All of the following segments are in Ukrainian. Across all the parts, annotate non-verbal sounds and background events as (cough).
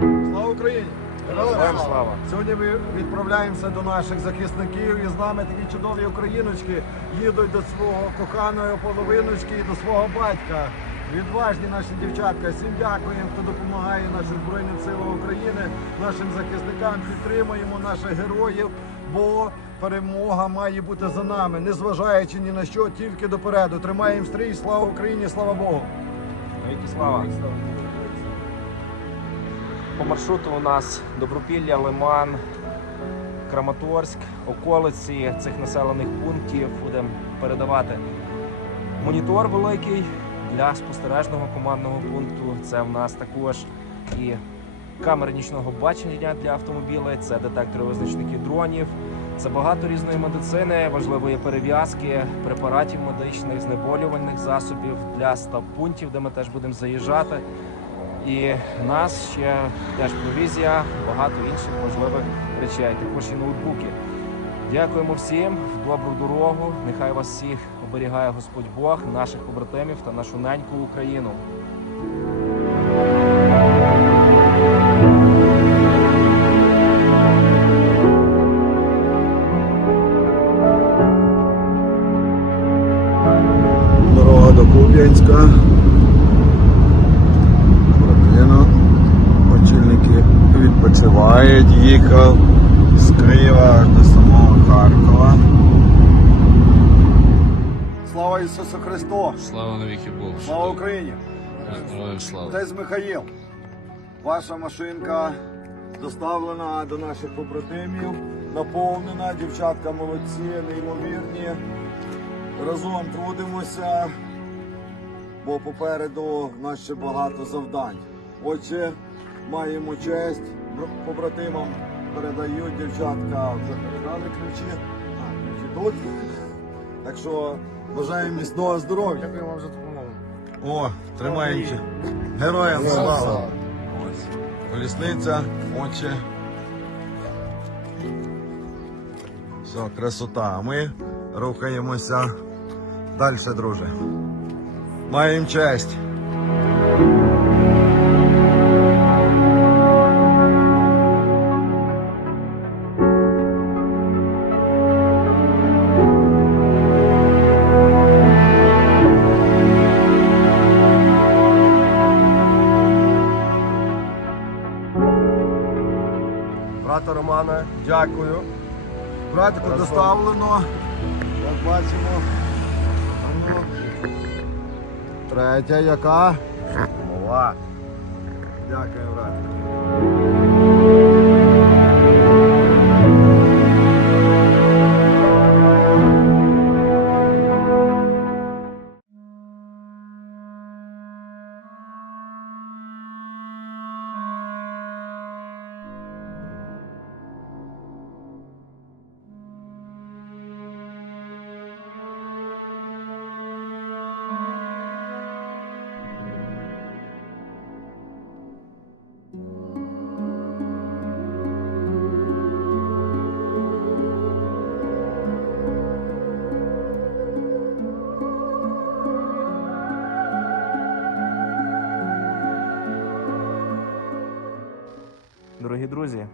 Слава Україні! Героям слава! Сьогодні ми відправляємося до наших захисників і з нами такі чудові україночки їдуть до свого коханої половиночки і до свого батька. Відважні наші дівчатка. Всім дякуємо, хто допомагає нашим Збройним силам України, нашим захисникам. Підтримуємо наших героїв, бо перемога має бути за нами, незважаючи ні на що, тільки допереду. Тримаємо стрій. Слава Україні! Слава Богу! Слава! По маршруту у нас Добропілля, Лиман, Краматорськ, околиці цих населених пунктів. Будемо передавати монітор великий для спостережного командного пункту. Це в нас також і камери нічного бачення для автомобілів, це детектори визначників дронів. Це багато різної медицини, важливої перев'язки, препаратів медичних, знеболювальних засобів для стаб-пунктів, де ми теж будемо заїжджати. І нас ще теж провізія, багато інших важливих речей, також і ноутбуки. Дякуємо всім, добру дорогу. Нехай вас всіх оберігає Господь Бог, наших побратимів та нашу неньку Україну. Відпочивають, їхав з Києва до самого Харкова. Слава Ісусу Христу! Слава навіки Богу. Слава Україні! Героям слава. Отець Михаїл, ваша машинка доставлена до наших побратимів, наповнена, дівчатка молодці, неймовірні. Разом трудимося, бо попереду в нас ще багато завдань. Отже, маємо честь побратимам передають дівчатка вже передали ключі. Ключі тут. Так що бажаємо міцного здоров'я. Дякую вам за допомогу. О, тримаємося. Героям слава. Колісниця, очі. Все, красота. А ми рухаємося далі, друже. Маємо честь. Третя яка? Мова. Дякую, братику. Друзі,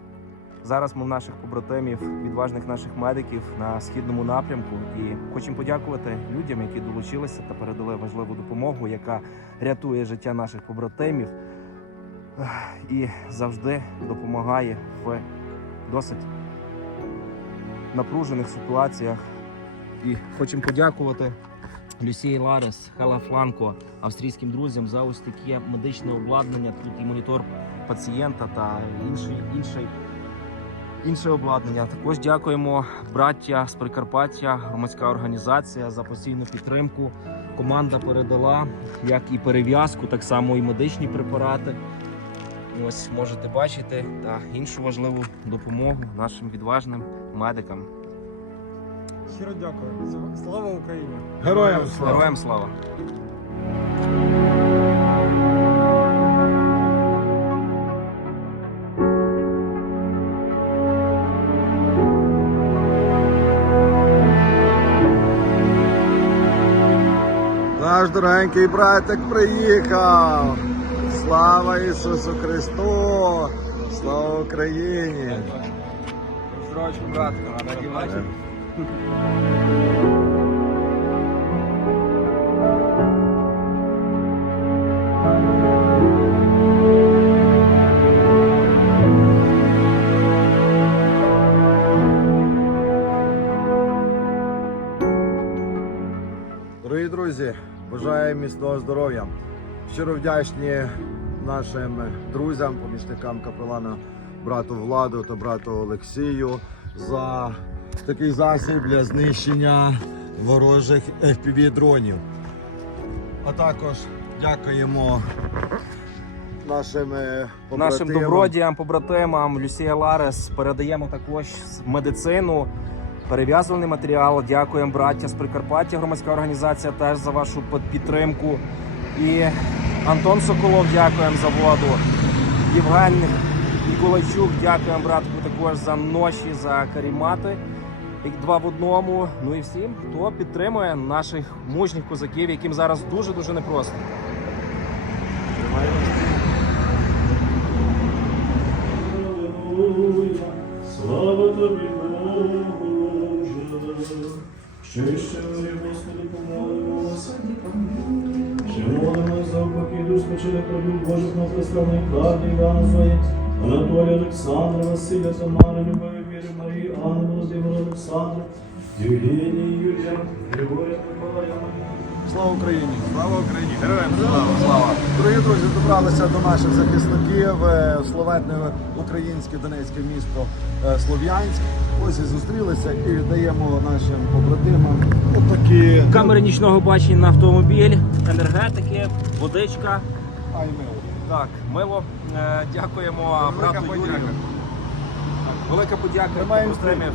зараз ми в наших побратимів, відважних наших медиків на східному напрямку. І хочемо подякувати людям, які долучилися та передали важливу допомогу, яка рятує життя наших побратимів. І завжди допомагає в досить напружених ситуаціях. І хочемо подякувати Люсії Ларес, Хела Фланко, австрійським друзям за ось таке медичне обладнання. Тут і монітор пацієнта та інший, інший, інше обладнання. Також дякуємо браття з Прикарпаття, громадська організація за постійну підтримку. Команда передала як і перев'язку, так само і медичні препарати. Ось можете бачити та іншу важливу допомогу нашим відважним медикам. Щиро дякую. Слава Україні! Героям слава! Героям слава! Наш дорогенький братик приїхав. Слава Ісусу Христу! Слава Україні! Срочку, братка, надівайте. Дорогі друзі, бажаю міцного здоров'я. Щиро вдячні нашим друзям, помічникам капелана брату Владу та брату Олексію за такий засіб для знищення ворожих FPV-дронів. А також дякуємо нашим е, Нашим добродіям, побратимам Люсія Ларес передаємо також медицину, перев'язаний матеріал. Дякуємо, браття з Прикарпаття, громадська організація теж за вашу під- підтримку. І Антон Соколов, дякуємо за воду. Євген Ніколайчук, дякуємо, братку, також за ноші, за карімати. Як два в одному. Ну і всім, хто підтримує наших мужніх козаків, яким зараз дуже дуже непросто. Слава тобі, Боже. Ще ще мирі, Господи, помолимося. Ще молимо за спочилих родів Божих на прославної правди Івана Зої, Анатолія Олександра, Василя Тамари, Любові Олександра, Євгенії Юрія, Григорія Миколая, Слава Україні! Слава Україні! Героям слава! Слава! Дорогі друзі, добралися до наших захисників е, в славетне українське донецьке місто е, Слов'янськ. Ось і зустрілися і віддаємо нашим побратимам отакі Камери нічного бачення на автомобіль, енергетики, водичка. аймео. Так, мило. Е, дякуємо брату Юрію. Так, велика подяка Тримаємо побратимів.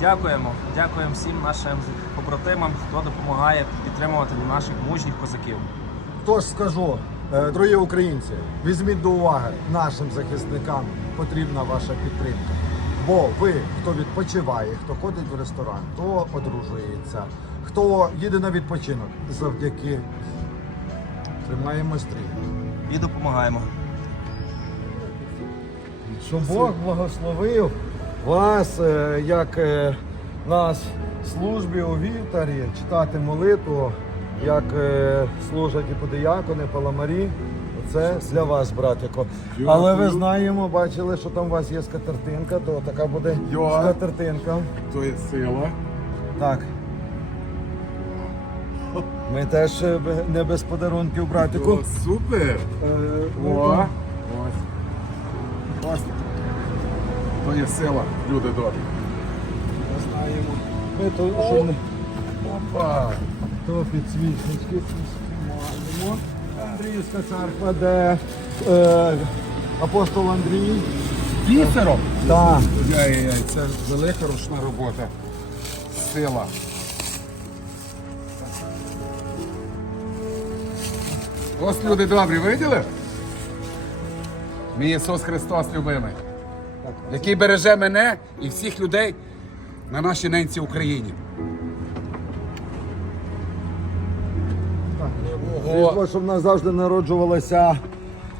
Дякуємо, дякуємо всім нашим побратимам, хто допомагає підтримувати наших мужніх козаків. Тож скажу, е, дорогі українці, візьміть до уваги нашим захисникам потрібна ваша підтримка. Бо ви, хто відпочиває, хто ходить в ресторан, хто одружується, хто їде на відпочинок, завдяки тримаємо стрій. І допомагаємо. Щоб Бог благословив вас, е, як е, нас в службі у вівтарі, читати молитву, як е, служать і подиякони, паламарі. Це для вас, братико. Але ви знаємо, бачили, що там у вас є скатертинка, то така буде скатертинка. То є сила. Так. Ми теж не без подарунків, братику. О, супер. Е, О, ось. Ось. То є сила, люди добрі. Ми знаємо. Ми то, що не... Опа. То підсвічнички маємо. Андріївська церква, де е, апостол Андрій. Бісером. Так. Яй-яй, це велика ручна робота. Сила. Ось люди добрі, виділи? Мій Ісус Христос любимий, який береже мене і всіх людей на нашій ненці Україні. Ого. щоб в нас завжди народжувалися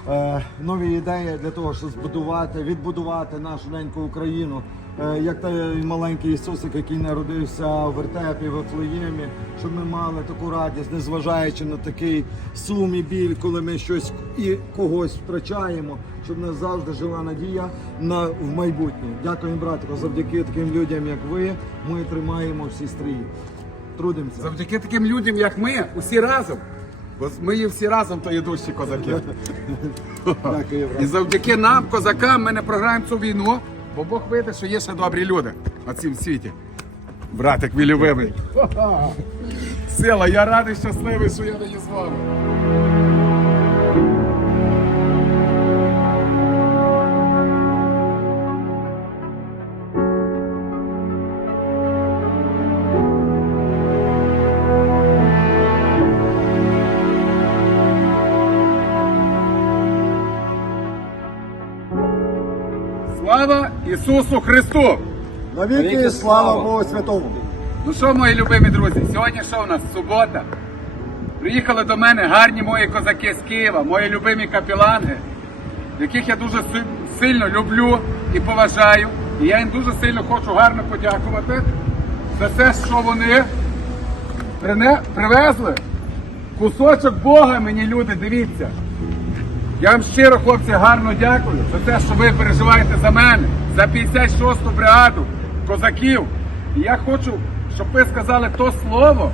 е, нові ідеї для того, щоб збудувати, відбудувати нашу неньку Україну. Е, як той маленький Ісусик, який народився в вертепі, в Вифлеємі, щоб ми мали таку радість, незважаючи на такий сум і біль, коли ми щось і когось втрачаємо, щоб нас завжди жила надія на в майбутнє. Дякую, братико, завдяки таким людям, як ви, ми тримаємо всі стрії. Трудимося. Завдяки таким людям, як ми, усі разом. Бо ми є всі разом, то є дужчі козаки. (laughs) Дякую. І завдяки нам, козакам, ми не програємо цю війну, бо Бог видить, що є ще добрі люди на цім світі. Братик мій любимий. Сила, я радий, щасливий, що я не з вами. Ісусу Христу! Навіки слава Богу Святому! Ну що, мої любимі друзі, сьогодні що у нас субота. Приїхали до мене гарні мої козаки з Києва, мої любимі капіланги, яких я дуже сильно люблю і поважаю. І я їм дуже сильно хочу гарно подякувати за те, що вони привезли кусочок Бога мені, люди, дивіться. Я вам щиро, хлопці, гарно дякую за те, що ви переживаєте за мене, за 56-ту бригаду козаків. І я хочу, щоб ви сказали то слово,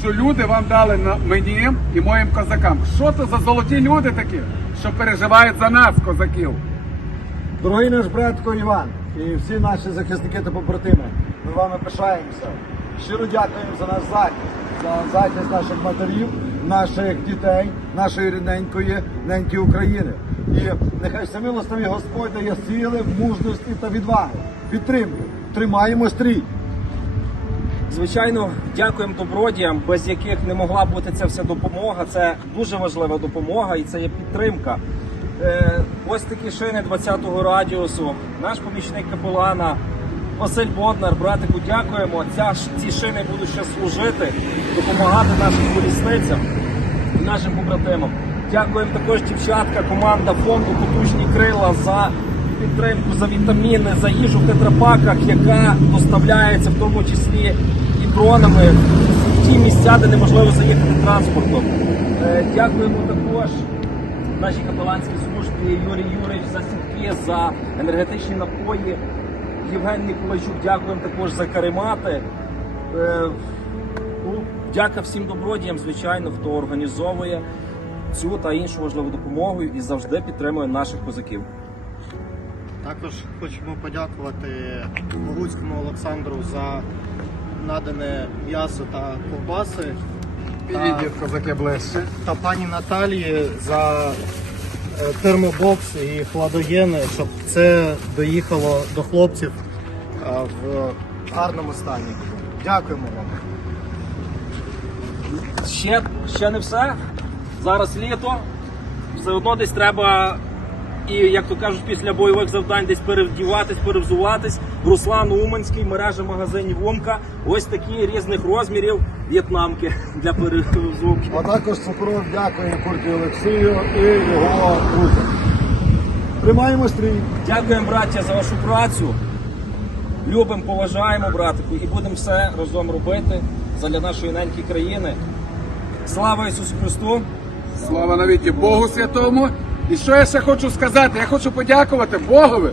що люди вам дали мені і моїм козакам. Що це за золоті люди такі, що переживають за нас, козаків? Дорогий наш братко Іван і всі наші захисники та побратими, ми вами пишаємося. Щиро дякуємо за наш захист, за захист наших матерів, наших дітей, нашої рідненької неньки України. І нехай всемилостивий Господь дає сили, мужності та відваги, підтримки. Тримаємо стрій. Звичайно, дякуємо добродіям, без яких не могла бути ця вся допомога. Це дуже важлива допомога і це є підтримка. Е, ось такі шини 20-го радіусу. Наш помічник капелана Василь Боднар, братику, дякуємо. Ця, ці шини будуть ще служити, допомагати нашим колісницям і нашим побратимам. Дякуємо також дівчатка, команда фонду Потужні крила за підтримку, за вітаміни, за їжу в тетрапаках, яка доставляється в тому числі і дронами в ті місця, де неможливо заїхати транспортом. Е, Дякуємо також нашій капеланській службі Юрій Юрич за сітки, за енергетичні напої. Євген Ніколайчук, дякуємо також за каремати. Е, ну, Дяка всім добродіям, звичайно, хто організовує цю та іншу важливу допомогу і завжди підтримує наших козаків. Також хочемо подякувати Богуцькому Олександру за надане м'ясо та ковбаси. Підійдіть, козаки ближче. Та пані Наталії за термобокс і хладоєни, щоб це доїхало до хлопців е, в гарному стані. Дякуємо вам. Ще, ще не все. Зараз літо. Все одно десь треба, і як то кажуть, після бойових завдань десь перевдіватись, перевзуватись. Руслан Уманський, мережа магазинів Умка. Ось такі різних розмірів в'єтнамки для перевзувки. А також цукров дякує Курті Олексію і його друзям. Тримаємо стрій. Дякуємо, браття, за вашу працю. Любимо, поважаємо, братику, і будемо все разом робити для нашої неньки країни. Слава Ісусу Христу! Слава навіки Богу Святому. І що я ще хочу сказати? Я хочу подякувати Богові,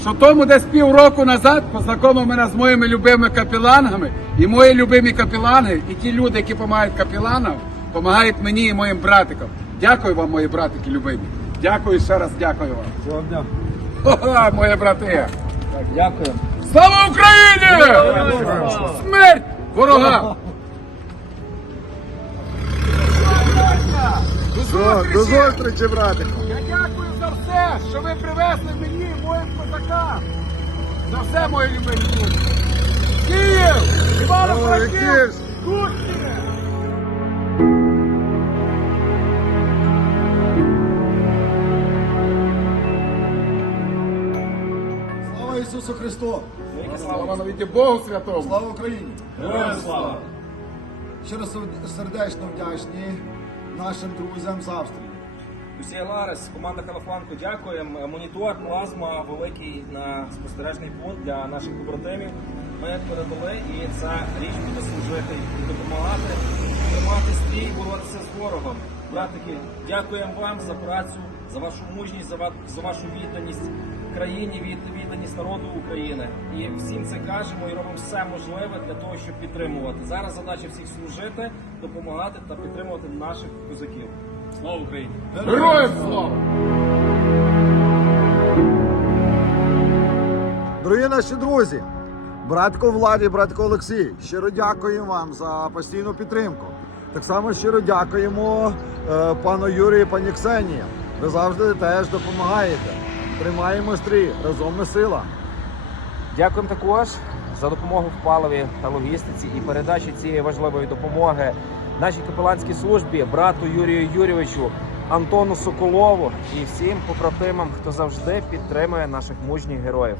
що тому десь півроку назад познайомив мене з моїми любими капеланами. І мої любимі капелани, і ті люди, які допомагають капеланам, допомагають мені і моїм братикам. Дякую вам, мої братики любимі. Дякую ще раз, дякую вам. Дня. Ха-ха, мої брати. Дякую. Слава Україні! Смерть ворогам! Все, до зустрічі, братику. Я дякую за все, що ви привезли мені моїм козакам. За все, мої любимі друзі. Київ! Івано Ой, Київ! Франківськ! Курське! Слава Ісусу Христу! Слава навіки Богу святому! Слава Україні! слава! Щиро сердечно вдячні нашим друзям з Австрії. Усія Ларес, команда Калафланку, дякуємо. Монітор, плазма, великий на спостережний пункт для наших побратимів. Ми передали і ця річ буде служити і допомагати, тримати стрій, боротися з ворогом. Братики, дякуємо вам за працю, за вашу мужність, за, ва- за вашу відданість країні, від- відданість народу України. І всім це кажемо і робимо все можливе для того, щоб підтримувати. Зараз задача всіх служити, допомагати та підтримувати наших козаків. Слава Україні! Героям слава! Дорогі наші друзі, братко Владі, братко Олексій, щиро дякуємо вам за постійну підтримку. Так само щиро дякуємо е, пану Юрію і пані Ксенії. Ви завжди теж допомагаєте. Тримаємо стрій, разом ми сила. Дякуємо також за допомогу в паливі та логістиці і передачі цієї важливої допомоги нашій капеланській службі, брату Юрію Юрійовичу, Антону Соколову і всім побратимам, хто завжди підтримує наших мужніх героїв.